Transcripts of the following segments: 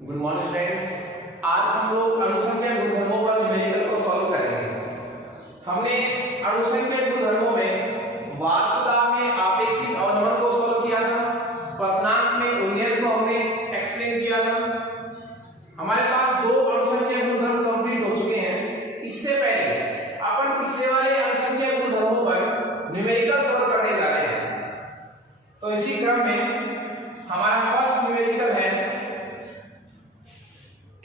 Good morning friends. आज हम लोग अणुसंख्या गुणधर्मों पर न्यूमेरिकल को सॉल्व करेंगे। हमने अणुसंख्या गुणधर्मों में वास्तुता में आपेक्षिक अवनमन को सॉल्व किया था, क्वथनांक में उन्नयन को हमने एक्सप्लेन किया था। हमारे पास दो अणुसंख्या गुणधर्म कंप्लीट हो चुके हैं। इससे पहले अपन पिछले वाले अणुसंख्या गुणधर्मों पर न्यूमेरिकल सॉल्व करने जा रहे हैं। तो इसी क्रम में हमारा फर्स्ट न्यूमेरिकल है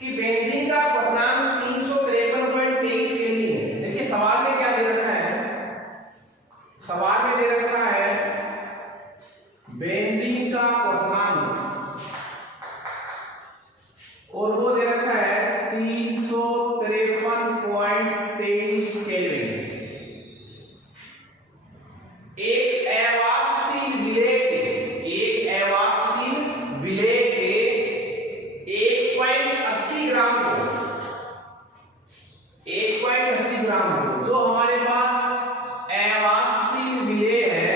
कि बेंजीन का क्वथनांक 353.23 केल्विन है। देखिए सवाल में क्या दे रखा है, सवाल में दे रखा है बेंजीन का क्वथनांक और वो दे रखा है 353.23 केल्विन। एक अवाष्पशील विलेय के 1.80 ग्राम को 1.80 ग्राम को जो हमारे पास अवाष्पशील विलेय है,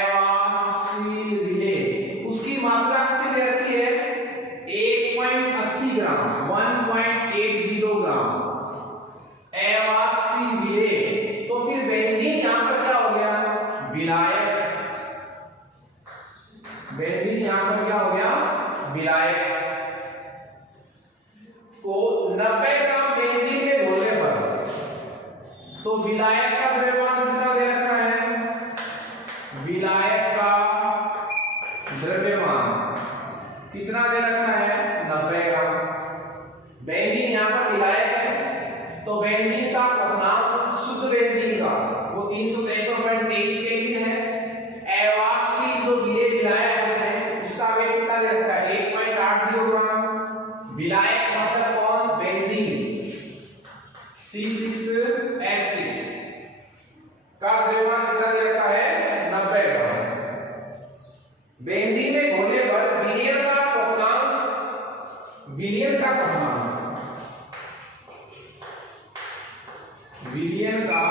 अवाष्पशील विलेय उसकी मात्रा कितनी रहती है 1.80 ग्राम 1.80 ग्राम अवाष्पशील विलेय। तो फिर बेंजीन यहां पर क्या हो गया विलायक, बेंजीन यहां पर क्या हो गया विलायक। तो 90 ग्राम बेंजीन में घोलने पर तो विलायक का द्रव्यमान कितना दे रखा है, विलायक का द्रव्यमान कितना दे रखा है 90 ग्राम। बेंजीन यहां पर विलायक है तो बेंजीन का क्वथनांक शुद्ध बेंजीन का वो 353.23 केल्विन है। अवाष्पशील जो विलेय विलायक उसका वेट कितना दे रखा है 1.80 ग्राम। विलायक मतलब कौन बेंजीन C6H6 का द्रव्यमान कितना दे रखा है 90 ग्राम। बेंजीन में घोलने पर विलयन का क्वथनांक, विलयन का क्वथनांक, विलयन का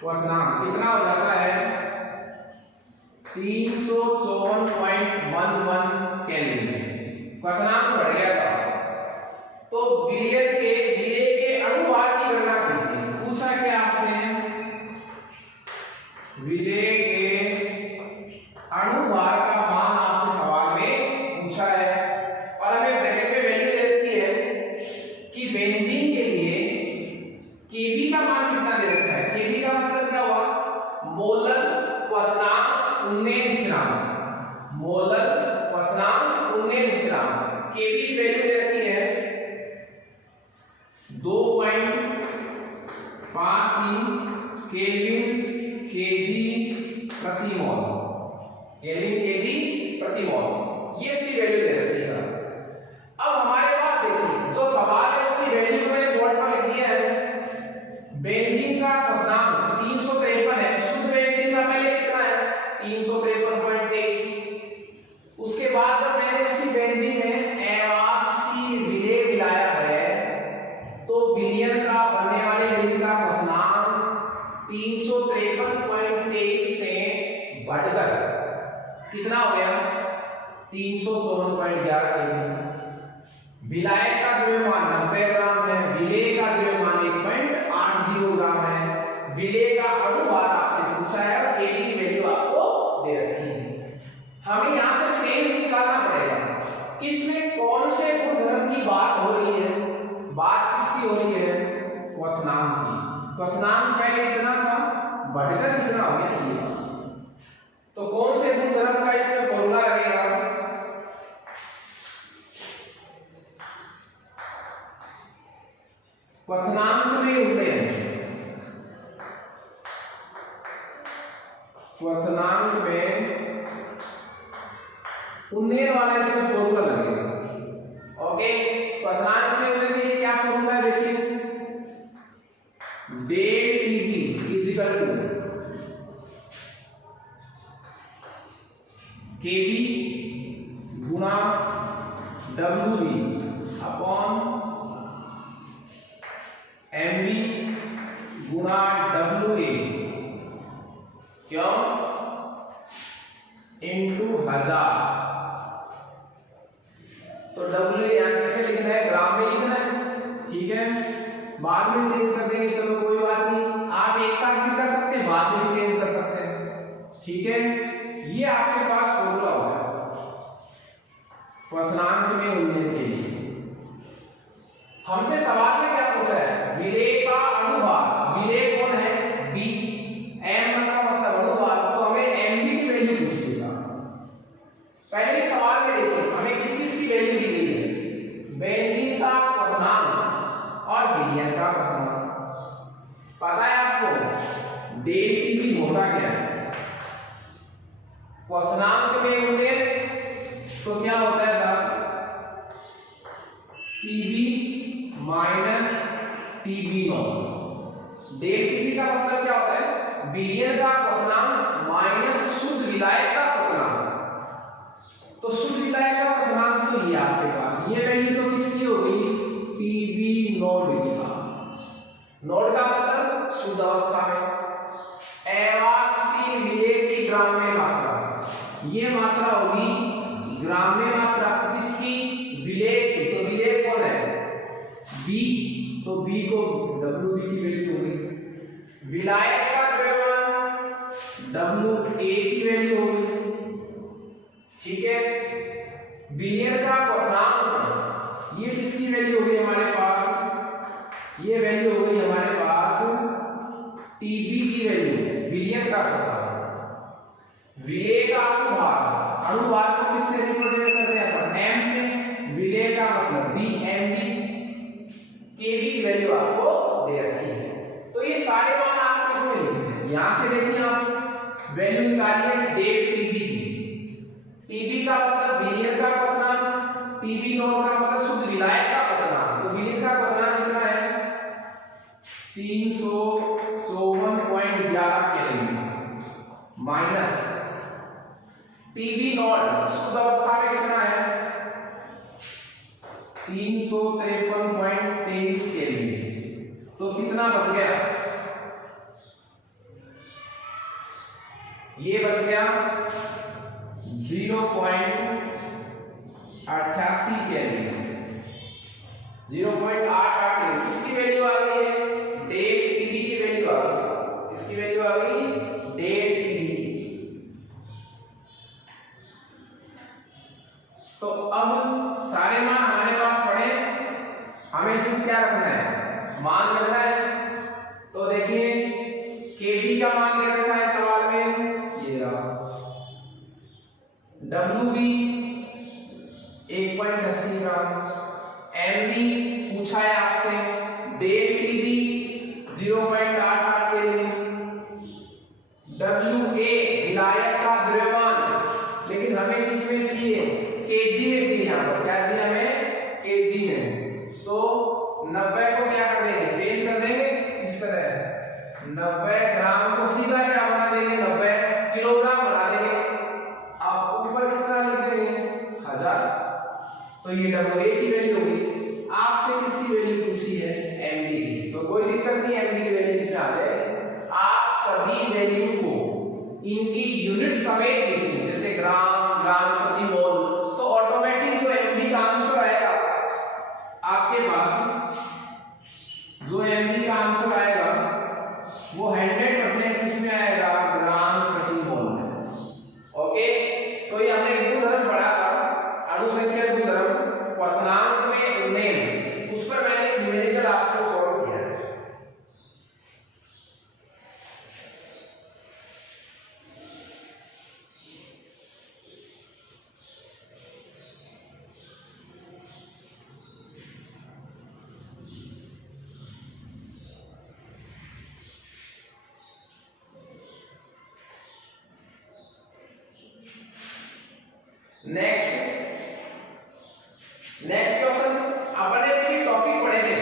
क्वथनांक कितना हो जाता है 354.11 केल्विन। क्वथनांक बढ़ गया था तो विलयन के विलेय के अणुभार की गणना कीजिए। पूछा क्या आपसे विलेय के अणुभार का मान आपसे सवाल में पूछा है और हमें ब्रैकेट में वैल्यू दे रखी है कि बेंजीन के लिए केबी का मान कितना दे रखा है। केबी का मतलब क्या हुआ मोलर क्वथनांक उन्नयन स्थिरांक, मोलर क्वथनांक उन्नयन स्थिरांक केबी की वैल्यू दे रखी है 2.53 केल्विन केजी प्रति मोल, केल्विन केजी प्रति मोल ये इसकी वैल्यू दे रखी है। अब हमारे पास देखिए जो सवाल है उसकी वैल्यू मैंने बोर्ड पर लिख दिया है। बेंजीन का क्वथनांक 353 है, शुद्ध बेंजीन का पहले कितना है 353.23। उसके बाद जब मैंने उसी बेंजीन में अवाष्पशील विलेय मिलाया है तो विलयन का बनने वाले विलेय का क्वथनांक 353.23 से बढ़कर कितना हो गया 354.11 केल्विन। विलायक का द्रव्यमान 90 ग्राम है, विलेय का द्रव्यमान 1.80 ग्राम है। विलेय का अणुभार आपसे पूछा है और केबी की वैल्यू आपको दे रखी है। हमें यहां से शेष निकालना पड़ेगा कि इसमें कौन से गुणधर्म की बात हो रही है। बात किसकी हो रही है क्वथनांक की। क्वथनांक पहले इतना था बढ़कर कितना हो गया ये। तो कौन से गुणधर्म का इसमें फॉर्मूला लगेगा क्वथनांक में उन्नयन, क्वथनांक में उन्नयन वाला इसमें फॉर्मूला लगेगा। ओके क्वथनांक में उन्नयन के लिए क्या फॉर्मूला है देखिए डेल टीबी इक्वल टू केबी गुणा डब्ल्यूबी अपॉन एमबी गुणा डब्ल्यूए क्यों इनटू 100 1000। तो W यहाँ किसमें लिखना है, ग्राम में लिखना है, ठीक है। बाद में चेंज कर देंगे, चलो कोई बात नहीं, आप एक साथ भी कर सकते हैं, बाद में भी चेंज कर सकते हैं, ठीक है। ये आपके पास फॉर्मूला होगा क्वथनांक में उन्नयन के लिए। हमसे सवाल में क्या पूछा है, विलेय का अनुभाग, विलेय कौन है, B, M का मतलब अनुभाग, तो हमें MB की वैल्यू पूछी है। पहले इस सवाल में देखिए हमें किस किस की वैल्यू दी गई है, बेंजीन का क्वथनांक और विलयन का क्वथनांक। पता है आपको डेल होता क्या है, क्वथनांक में उन्नयन तो क्या होता है साहब, TB minus TB not. Del TB का मतलब क्या होता है, विलयन का क्वथनांक माइनस शुद्ध विलायक का क्वथनांक। तो शुद्ध विलायक का क्वथनांक तो ये आपके पास, ये वैल्यू तो किसकी हो गई, TB नॉट की साहब। नॉट का मतलब शुद्ध अवस्था में, अवाष्पशील विलेय की ग्राम में मात्रा, ये मात्रा होगी ग्राम में मात्रा किसकी, विलेय की। तो विलेय कौन है, B, तो B को WB की वैल्यू होगी। विलायक का द्रव्यमान WA की वैल्यू होगी, ठीक है। विलयन का क्वथनांक ये किसकी वैल्यू होगी हमारे पास, ये वैल्यू हो गई हमारे पास TB की वैल्यू, विलयन का क्वथनांक। विलेय का अनुभाग, अनुभाग को किससे रिप्रेजेंट करते हैं अपन, M से, विलेय का मतलब BMB, KB की वैल्यू आपको दे रखी है। तो ये सारे मान आपको इसमें लिखने हैं। यहां से देखिए आप वैल्यू निकालिए डेल TB की, TB का मतलब विलयन का क्वथनांक, TB नॉट का मतलब शुद्ध विलायक का क्वथनांक। तो विलयन का क्वथनांक कितना है, 354.11 केल्विन माइनस TB नॉट शुद्ध अवस्था में कितना है, 353.23 केल्विन। तो कितना बच गया, ये बच गया 0.88 केल्विन, 0.88 केल्विन। इसकी वैल्यू आ गई है डेल TB की वैल्यू आ गई, इसकी वैल्यू आ गई डेल TB की। तो अब सारे मान हमारे पास पड़े, हमें इसमें क्या रखना है, मान रखना है। तो देखिए KB का मान दे रखा है सवाल में, ये रहा, WB 1.80 ग्राम, MB पूछा है आपसे, डेल TB 0.88 केल्विन, WA विलायक का द्रव्यमान, लेकिन हमें किसमें चाहिए, kg में चाहिए। यहाँ पर क्या चाहिए हमें, kg में। तो 90 को क्या कर देंगे, चेंज कर देंगे इस तरह, 90 ग्राम को सीधा क्या बना देंगे, 90 किलोग्राम बना देंगे। अब ऊपर कितना लिख देंगे, 1000। तो ये WA की वैल्यू होगी। आपसे किसकी वैल्यू पूछी है, MB की, तो कोई दिक्कत नहीं, MB की वैल्यू इसमें आ जाए। आप सभी वैल्यू को इनकी यूनिट समेत लिखेंगे, जैसे ग्राम, ग्राम प्रति मोल, तो ऑटोमेटिक जो MB का आंसर आएगा आपके पास, जो MB का आंसर आएगा वो 100% किसमें आएगा, ग्राम प्रति मोल में। ओके, तो ये हमने एक गुणधर्म पढ़ा था, अनुसंख्यक गुणधर्म, क्वथनांक में उन्नयन, उस पर मैंने एक न्यूमेरिकल आपसे सॉल्व किया है। नेक्स्ट क्वेश्चन अपने देखिए टॉपिक पढ़े थे,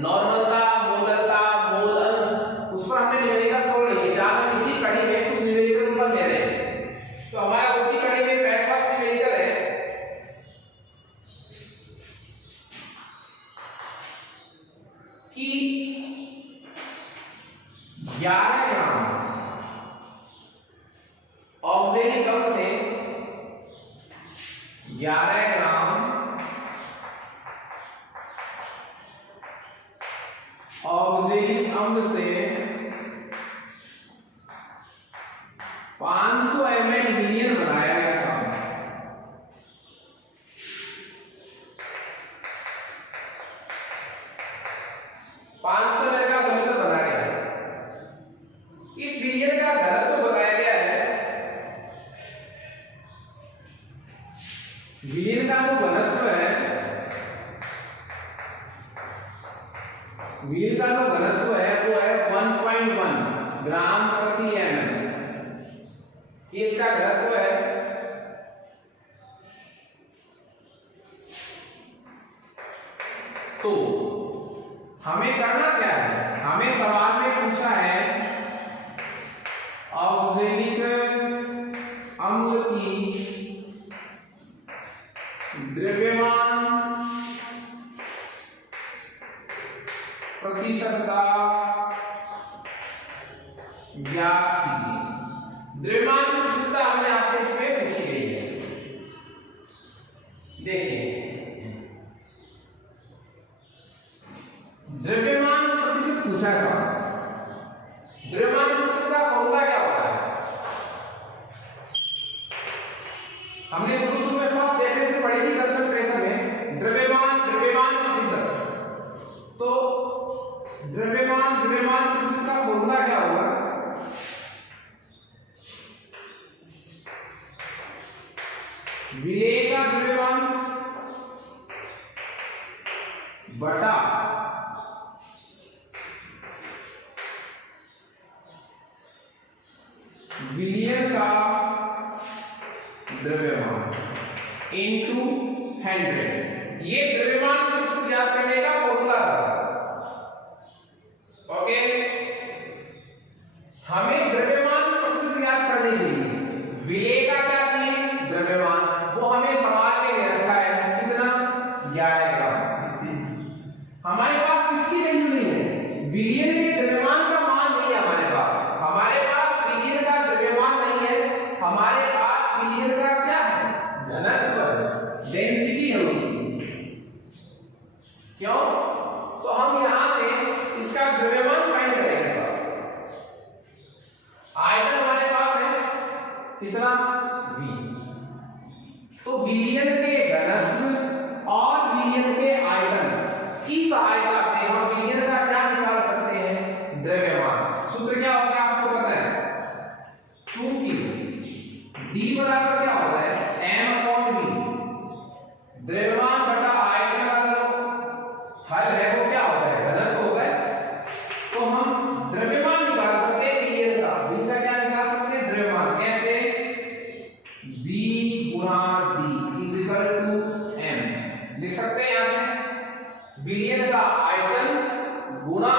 नॉर्मलता, मोलता, मोल अंश, उस पर हमने न्यूमेरिकल सॉल्व किया। जहां हम इसी कड़ी में कुछ न्यूमेरिकल ऊपर ले रहे हैं, तो हमारा उसी कड़ी में फर्स्ट न्यूमेरिकल है कि 11 ग्राम ऑक्जेलिक अम्ल से 11 ग्राम ऑक्जेलिक अम्ल से 500 ml विलियन बनाया गया था। इस विलियन का घनत्व बताया गया है। विलियन का जो घनत्व है, विलियन का जो घनत्व है वो है 1.1 ग्राम प्रति ml। इसका घनत्व है। तो हमें करना क्या है, हमें सवाल में पूछा है ऑक्जेलिक अम्ल की द्रव्यमान प्रतिशतता ज्ञात कीजिए। द्रव्यमान प्रतिशतता हमने आपसे इसमें पूछी गई है। देखिए, द्रव्यमान प्रतिशत पूछा है। द्रव्यमान प्रतिशत का फॉर्मूला क्या होता है? हमने शुरू में फर्स्ट देखने से पढ़ी थी कंसंट्रेशन में, द्रव्यमान प्रतिशत। तो द्रव्यमान प्रतिशत का फॉर्मूला क्या होगा? विलेय का द्रव्यमान बटा विलियन का द्रव्यमान इनटू 100। ये द्रव्यमान प्रतिशत ज्ञात करने का फॉर्मूला था। ओके, हमें द्रव्यमान प्रतिशत ज्ञात करने के लिए विलेय का क्या चाहिए? द्रव्यमान। वो हमें सवाल में दे रखा है कितना? 11 ग्राम। हमारे पास किसकी वैल्यू नहीं है? विलियन के द्रव्यमान का मान नहीं है हमारे पास। हमारे पास विलियन का द्रव्यमान नहीं है, हमारे पास विलियन का क्या है? घनत्व है, डेंसिटी है उसकी। क्यों? तो हम यहां से इसका द्रव्यमान फाइंड करेंगे सर। आयतन हमारे पास है कितना? V। तो विलियन के घनत्व और विलियन के आयतन की सहायता से हम विलियन का क्या निकाल सकते हैं? द्रव्यमान। सूत्र क्या होता है आपको पता है? चूंकि D बराबर क्या होता है? m/v। द्रव्यमान बटा आयतन का जो हल है वो क्या होता है? घनत्व होता है। तो हम द्रव्यमान निकाल सकते हैं विलियन का। V का क्या निकाल सकते हैं? द्रव्यमान। कैसे? V गुणा D m। लिख सकते हैं यहां से विलियन का आयतन गुणा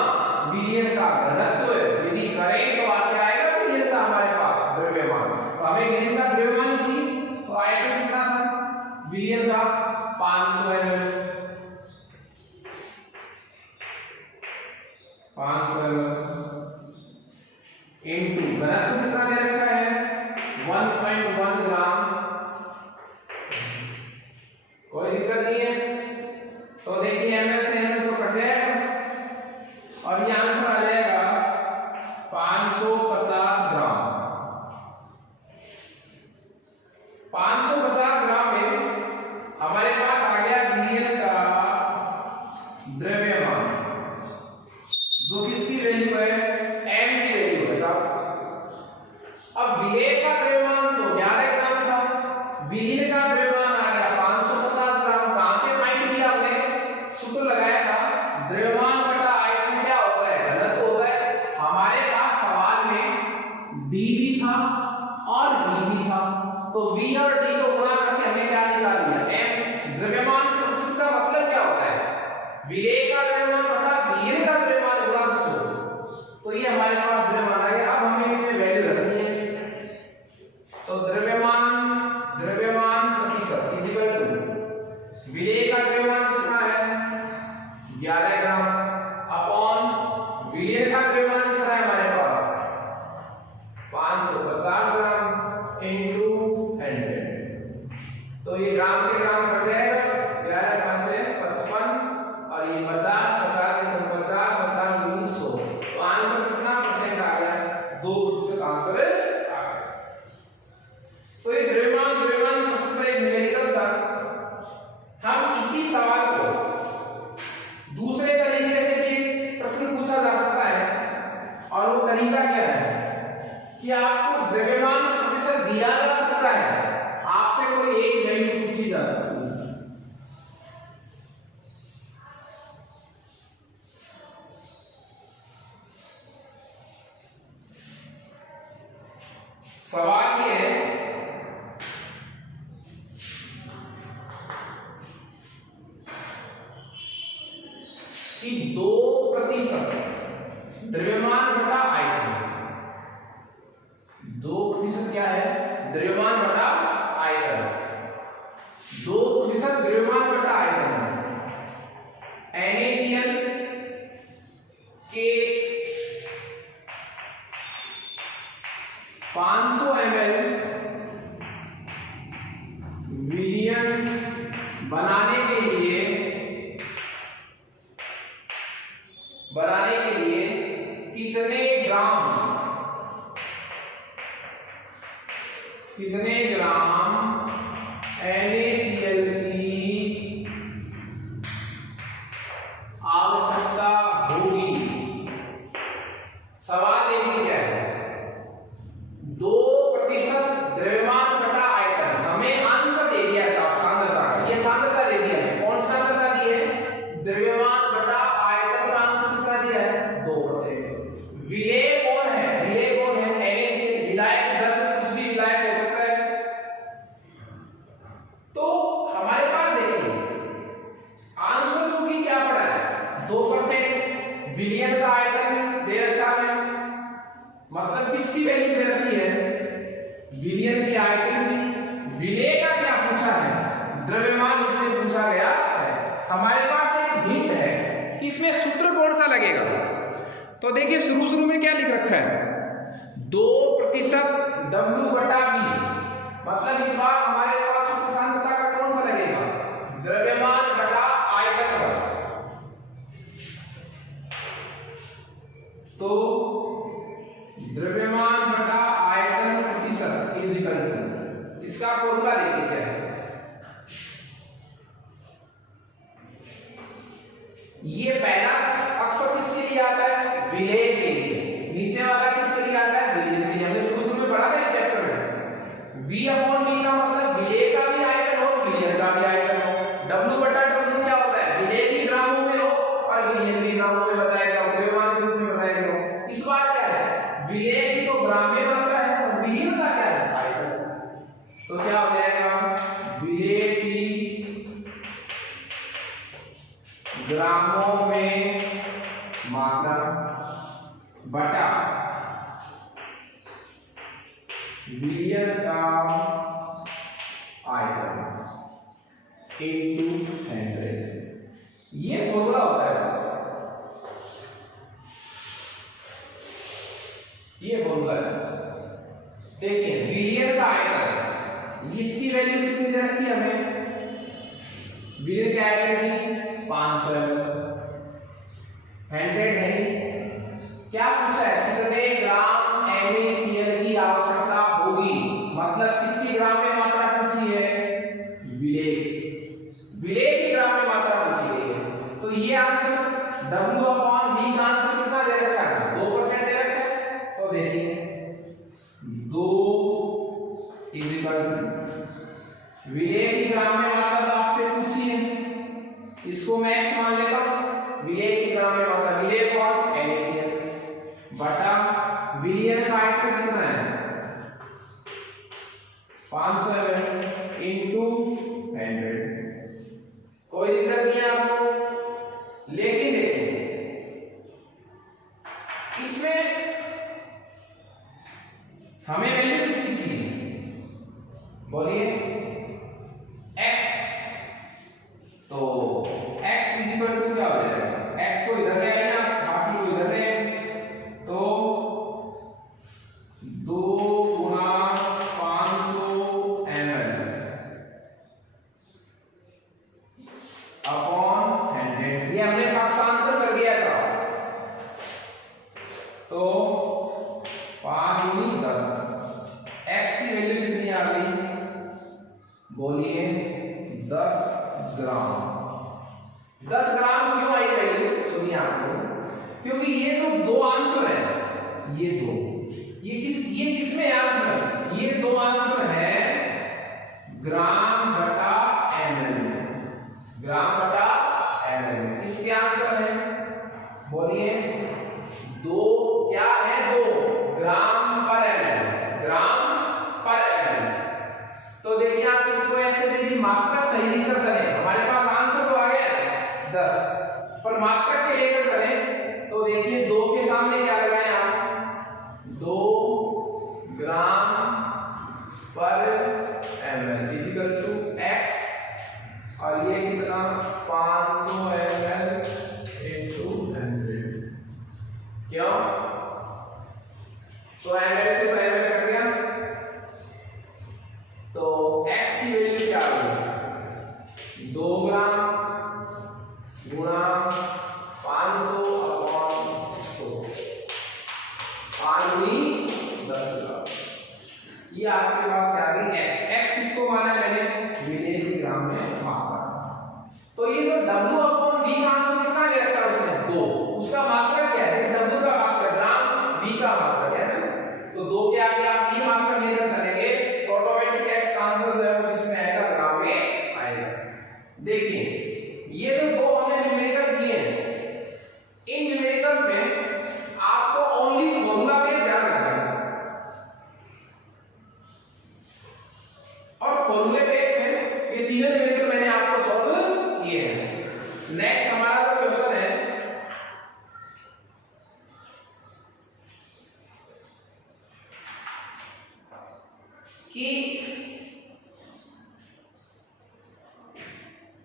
विलियन का घनत्व। यदि करें तो क्या आएगा? विलियन का हमारे पास द्रव्यमान। तो हमें विलियन का द्रव्यमान चाहिए, तो आयतन कितना था? विलियन का 500 ml। 500 ml इनटू घनत्व कितना दे रखा है? 1.1 ग्राम। कोई दिक्कत नहीं है। तो देखिए ml से ml तो कट जाएगा और ये आंसर आ जाएगा 550 ग्राम। 550 ग्राम में हमारे पास आ गया विलियन का द्रव्यमान, जो किसकी वैल्यू है? m की वैल्यू है साहब। अब विलेय का द्रव्यमान तो 11 ग्राम था, विलियन का द्रव्यमान आ गया 550 ग्राम। कहां से फाइंड किया आपने? सूत्र लगाया था द्रव्यमान बटा आयतन क्या होता है? घनत्व होता है। हमारे पास सवाल में D भी था और V भी था, तो V और D को गुणा करके हमने क्या निकाल लिया? m। द्रव्यमान प्रतिशत का मतलब क्या होता है? विलेय का द्रव्यमान बटा विलियन का द्रव्यमान गुणा 100। तो ये हमारे पास द्रव्यमान आ गया। अब हमें इसमें वैल्यू रखनी है। तो द्रव्यमान प्रतिशत इक्वल टू विलेय का द्रव्यमान कितना है? 11 ग्राम अपॉन विलियन का द्रव्यमान कितना है हमारे पास? 550 ग्राम इनटू 100। तो तो ये ग्राम से ग्राम कट जाएगा, 11 5 से 55 और ये 50 50 से 50 50 गुना 100, तो आंसर कितना परसेंट आ गया? 2% आंसर आ गया। तो ये द्रव्यमान प्रश्न पर एक न्यूमेरिकल था। हम इसी सवाल को दूसरे तरीके से भी प्रश्न पूछा जा सकता है, और वो तरीका क्या है कि आपको द्रव्यमान प्रतिशत दिया जा सकता है, आपसे कोई एक वैल्यू पूछी जा सकती है। सवाल ये है कि 2% द्रव्यमान बटा आयतन, 2% क्या है? द्रव्यमान बटा आयतन, 2% द्रव्यमान बटा आयतन NaCl के 500 ml विलयन बनाने के लिए कितने ग्राम NaCl की आवश्यकता होगी? सवाल देखिए क्या है, 2% द्रव्यमान बटा आयतन, हमें आंसर दे दिया साहब सांद्रता का, ये सांद्रता दे दिया है। कौन सा सांद्रता दी है? द्रव्यमान बटा आयतन का आंसर कितना दिया है? 2%। विलेय कौन है? NaCl, विलायक जल, कुछ भी विलायक हो सकता है। तो हमारे पास देखिए आंसर चूंकि क्या पड़ा है? 2%, विलयन का आयतन दे रखा है, मतलब किसकी वैल्यू दे रखी है? विलयन की, आयतन की। विलेय का क्या पूछा है? द्रव्यमान इसमें पूछा गया है। हमारे पास एक हिंट है कि इसमें सूत्र कौन सा लगेगा। तो देखिए शुरू में क्या लिख रखा है? 2% W बटा V, मतलब इस बार हमारे पास सूत्र सांद्रता का कौन सा लगेगा? द्रव्यमान बटा आयतन का। तो द्रव्यमान बटा आयतन प्रतिशत इक्वल टू, इसका फॉर्मूला देखिए क्या है। ये पहला अक्षर किसके लिए आता है? विलेय के लिए। नीचे वाला किसके लिए आता है? विलेय के लिए। हमने शुरू में पढ़ा था इस चैप्टर में। V अपॉन V का मतलब विलेय का भी आयतन हो, विलयन का भी आयतन हो। W बटा W क्या होता है? विलेय की ग्रामों में हो और विलयन की ग्रामों में बताया गया हो, द्रव्यमान के रूप में बताया गया हो। इस बार क्या है? विलेय की तो ग्राम में मात्रा है और विलयन का क्या है? आयतन। तो क्या हो जाएगा? विलेय की ग्रामों में मात्रा बटा विलयन का आयतन इनटू 100, ये फॉर्मूला होता है सर, ये फॉर्मूला है। देखिए विलयन का आयतन, इसकी वैल्यू कितनी दे रखी है हमें? विलयन के आयतन की 500 100 है। क्या पूछा है? कितने ग्राम NaCl की आवश्यकता होगी, मतलब किसकी ग्राम में मात्रा पूछी है? विलेय की ग्राम में मात्रा पूछी गई है। तो ये आंसर W अपॉन V का आंसर कितना दे रखा है? 2% दे रखा है। तो देखिए 2 विलेय की ग्राम में मात्रा तो आपसे पूछी है, इसको मैं x मान लेता हूं। विलेय की ग्राम में मात्रा, विलेय कौन? NaCl बटा विलयन का आयतन कितना है? 500 इंटू 100। कोई दिक्कत नहीं है आपको, लेकिन देखिए इसमें हमें वैल्यू किसकी चाहिए? बोलिए x। तो x इक्वल टू क्या हो जाएगा? x को इधर ले आएगा, बाकी को इधर ले आएगा। तो 2 गुना 500 ml बोलिए 10 ग्राम। 10 ग्राम क्यों आई वैल्यू? सुनिए आपको, क्योंकि ये जो दो आंसर है, ये दो, ये किसमें आंसर? ये दो आंसर है ग्राम बटा ml में, ग्राम बटा ml में। इसके आंसर है, बोलिए दो क्या है? 2 ग्राम पर ml, ग्राम पर ml। तो देखिए आप इसको ऐसे देखिए, मात्रक सही लेकर चले, हमारे पास आंसर तो आ गया 10, पर मात्रक के लेकर चले तो देखिए 2 के सामने क्या लगाएं आप? 2 ग्राम पर ml इक्वल टू x, और ये कितना? 500 ml इनटू 100। क्यों? तो ml से ml कट गया, तो x की वैल्यू क्या आ गई? 2 ग्राम गुणा 500 अपॉन 100, 5 गुनी 10 ग्राम। ये आपके पास क्या आ गई? x। x किसको माना है मैंने? विलेखी ग्राम में मापा। तो ये जो w अपॉन v का आंसर कितना दे रखा है उसने? 2। उसका मात्रक क्या है? w का मात्रक ग्राम, v का मात्रक है ना, तो 2 के आगे आप v मात्रक लेकर चलेंगे तो ऑटोमेटिक x का आंसर जो है वो किसमें आएगा? ग्राम में आएगा। देखिए ये जो दो हमने न्यूमेरिकल किए हैं, इन न्यूमेरिकल्स में आपको ओनली फॉर्मूला बेस ध्यान रखना है, और फॉर्मूले बेस में ये तीनों न्यूमेरिकल मैंने आपको सॉल्व किए हैं। नेक्स्ट हमारा जो क्वेश्चन है, कि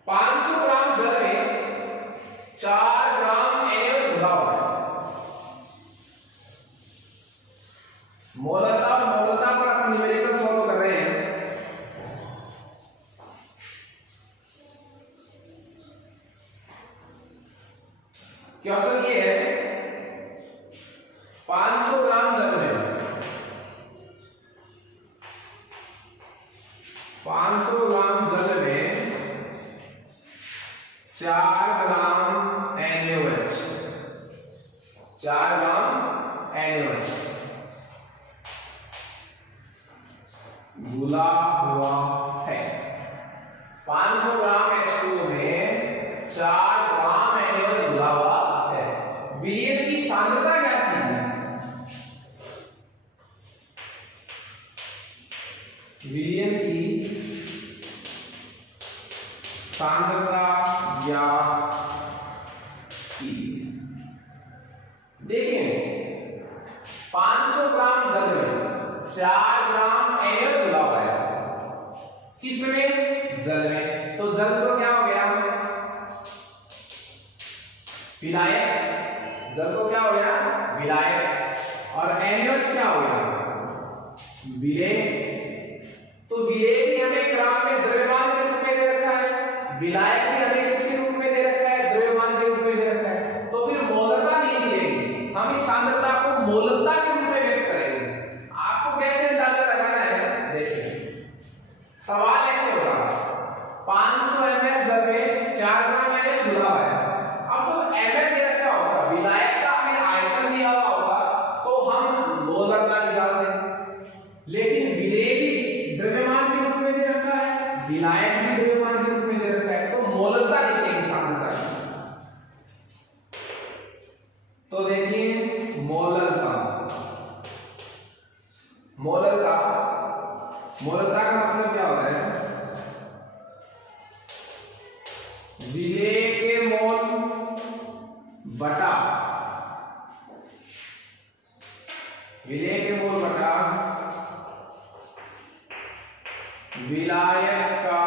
500 ग्राम जल में 4 ग्राम NaOH घुला हुआ है। मोलता पर अपन न्यूमेरिकल सॉल्व कर रहे हैं। क्वेश्चन ये है, 500 ग्राम जल में 500 ग्राम जल में 4 ग्राम NaOH, 4 ग्राम NaOH घुला हुआ है। 500 ग्राम H2O में 4 ग्राम NaOH घुला हुआ है। विलयन की सांद्रता क्या थी? विलयन की सांद्रता ज्ञात की। देखिए 500 ग्राम जल में 4 ग्राम NaOH घुला हुआ है, किसमें? जल में। तो जल तो क्या हो गया? विलायक। जल तो क्या हो गया? विलायक। और NaOH क्या हो गया? विलेय। तो विलेय भी हमें ग्राम में द्रव्यमान के रूप में दे रखा है, विलायक भी हमें किसके रूप में दे रखा है? द्रव्यमान के रूप में दे रखा है। तो फिर मोलता नहीं लिखेंगे, हम इस सांद्रता को मोलता के रूप में व्यक्त करेंगे। आपको कैसे अंदाजा लगाना है? देखिए सवाल ऐसे होगा, 500 ml जल में 4 ग्राम NaOH घुला हुआ है। अब जो ml दे रखा होगा, विलायक का हमें आयतन दिया हुआ होगा, तो हम मोलता निकाल दें। लेकिन विलेय भी द्रव्यमान के रूप में दे रखा है, विलायक भी द्रव्यमान के रूप में दे रखा है, तो मोलता लिखेंगे सांद्रता की। तो देखिए मोलता का मतलब क्या होता है? विलेय के मोल बटा विलायक का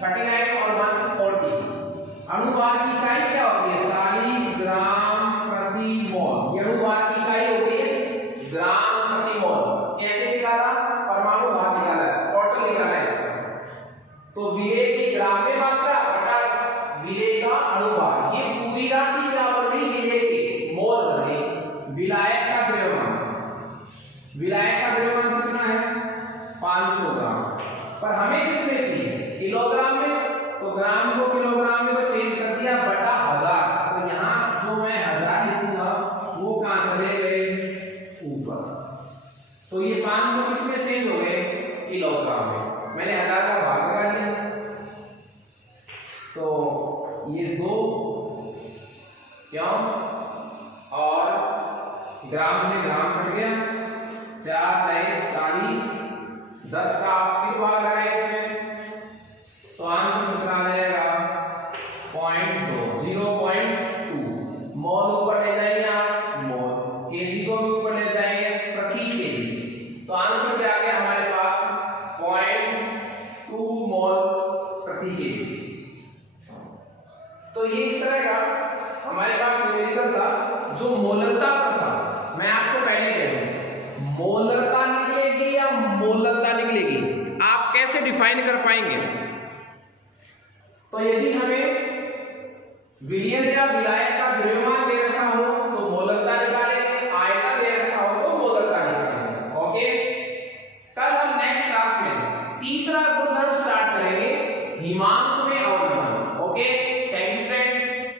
39 और 140। अणुभार की इकाई क्या होती है? 40 ग्राम प्रति मोल। ये अणुभार की इकाई होती है ग्राम प्रति मोल। कैसे निकाला? परमाणु भार निकाला, टोटल निकाला इसका। तो विलेय की ग्राम में मात्रा बटा विलेय का अणुभार, ये पूरी राशि क्या बन गई? विलेय की मोल बन गई। विलायक का द्रव्यमान, विलायक का द्रव्यमान कितना है? 500 ग्राम। पर हमें किसमें चाहिए? किलोग्राम में। तो ग्राम को किलोग्राम में तो चेंज कर दिया बटा 1000। तो यहाँ जो मैं 1000 लिखूंगा वो कहां चले गए? ऊपर। तो ये 500 किसमें चेंज हो गए? किलोग्राम में। मैंने 1000 का भाग लगा दिया, तो ये 2 क्यों और ग्राम से ग्राम कट गया, 4 नए 40, 10 का फिर भाग लगाए इसमें, तो आंसर कितना आ जाएगा? 0.2। मोल ऊपर ले जाएंगे आप, मोल। केजी को भी ऊपर ले जाएंगे, प्रति केजी। तो आंसर क्या आ गया हमारे पास? 0.2 मोल प्रति केजी। तो ये इस तरह का हमारे पास न्यूमेरिकल था जो मोलरता पर था। मैं आपको पहले कह दूं, मोलरता निकलेगी या मोलरता निकलेगी, आप कैसे डिफाइन कर पाएंगे? तो यदि हमें विलयन या विलायक का द्रव्यमान दे रखा हो तो मोलरता निकालेंगे, आयतन दे रखा हो तो मोलरता निकालेंगे। ओके, कल हम नेक्स्ट क्लास में तीसरा गुणधर्म स्टार्ट करेंगे, हिमांक में अवगमन। ओके।